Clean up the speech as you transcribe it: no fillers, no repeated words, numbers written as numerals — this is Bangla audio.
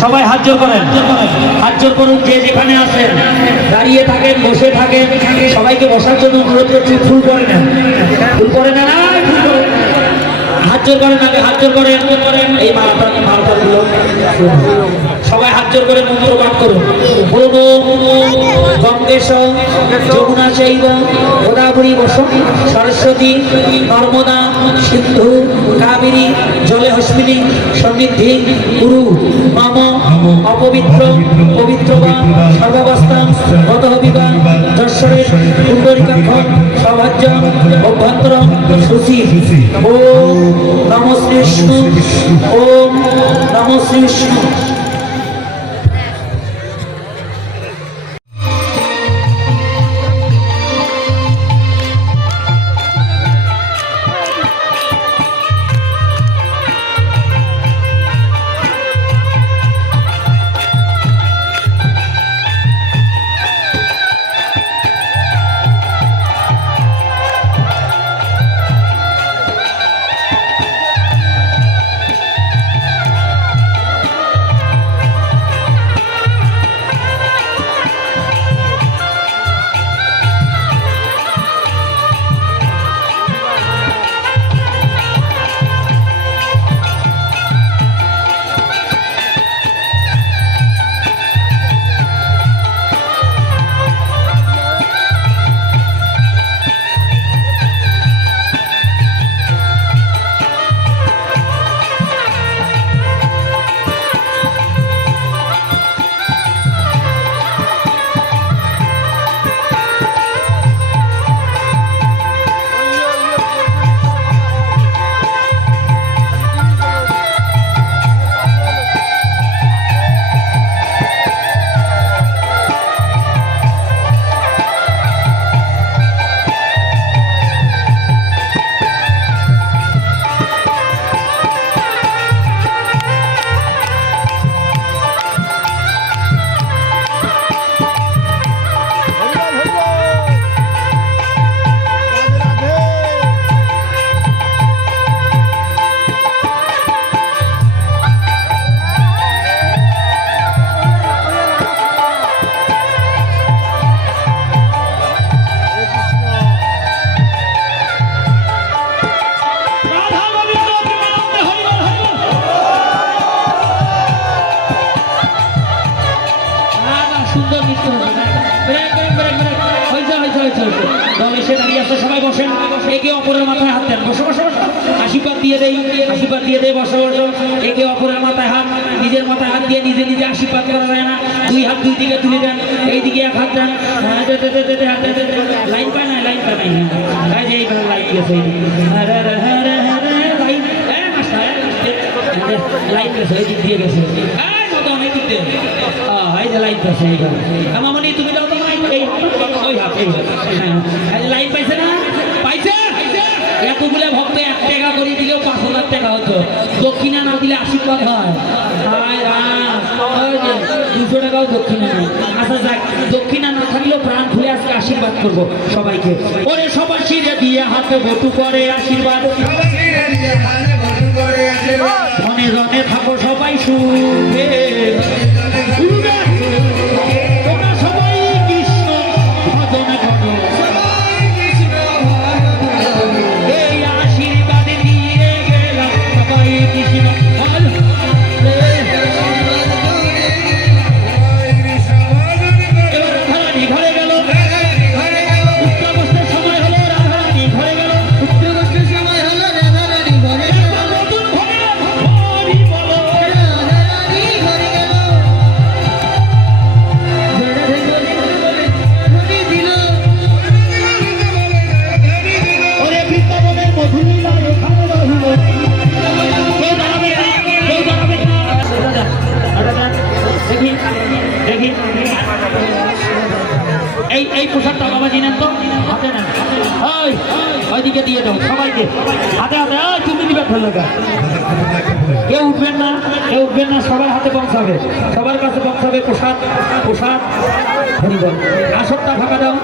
সবাই হাত জোর করেন, হাত জোর করুন। যে যেখানে আছেন, দাঁড়িয়ে থাকেন, বসে থাকেন, সবাইকে বসার জন্য অনুরোধ করছি। ফুল করে নেন, ফুল করে নেন, ফুল করে হাত জোর করেন, আগে হাত জোর করেন। এই মালটা গুলো সবাই হাত জোর করে মন্ত্র পাঠ করুন। গঙ্গেশ যমুনা চৈব গোদাবরী বসুন সরস্বতী নর্মদা সিন্ধু কাবেরী জলে হস্মিনী সন্নিধি গুরু মম অপবিত্র পবিত্র বা সর্বাবস্থা গতহবিবা যশ্বরের পুণ্ডরিকাক্ষণ সৌভাজ্য অভ্যন্তর শুচি। ওম নমঃ শ্রী বিষ্ণু, ওম নমঃ শ্রী বিষ্ণু। সবাই বসেন, একে অপরের মাথায় হাত দেন। বসো বসো বসো, আশীর্বাদ দিয়ে দেই, আশীর্বাদ দিয়ে দেয়। বসো বসো, একে অপরের মাথায় হাত, নিজের মাথায় হাত দিয়ে নিজে নিজে আশীর্বাদ করা যায় না। দুই হাত দুই দিকে তুলে দেন, এইদিকে এক হাত দেন। লাইন পায় না, লাইন পায় না, যে এইভাবে লাইন দিয়েছে, লাইন গেছে, এই দিক দিয়ে গেছে, এই দিক দিয়ে এই যে লাইন পাইছে। মামনি তুমি দাও তো এই ওই হাত, এই লাইন পাইছে না? পাইছে? এতগুলো ভক্ত 1 টাকা করে দিলেও 5,000 টাকা হতো। দক্ষিণা না দিলে আশীর্বাদ হয়। 200 টাকাও দক্ষিণা নেই। আচ্ছা যাক, দক্ষিণা না থাকলেও প্রাণ খুলে আজকে আশীর্বাদ করবো সবাইকে। ওরে সবার শিরে দিয়ে হাতে বটু করে আশীর্বাদ, ধনে ধনে থাকো সবাই সুখে। এই পোশাকটা বাবাজি নেন তো, হাতে নেন, ওইদিকে দিয়ে দাও সবাইকে, হাতে হাতে। তুমি দিবে ফেললো, কেউ উঠবেন না, কেউ উঠবেন না, সবার হাতে পৌঁছাবে, সবার কাছে পৌঁছাবে পোশাক। পোশাক আসরটা ফাঁকা দাও।